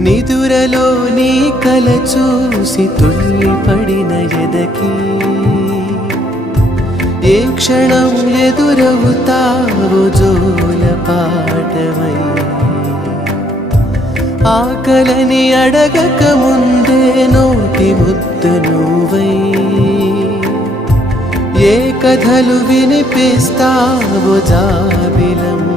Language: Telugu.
నిదురలో నీ కల చూసి తుళ్ళిపడిన ఎదకి ఏ క్షణం ఎదురవుతావో జోల పాటవై ఆకలని అడగక ముందే నోటి ముద్దు నువ్వై ఏ కథలు వినిపిస్తావో జాబిలము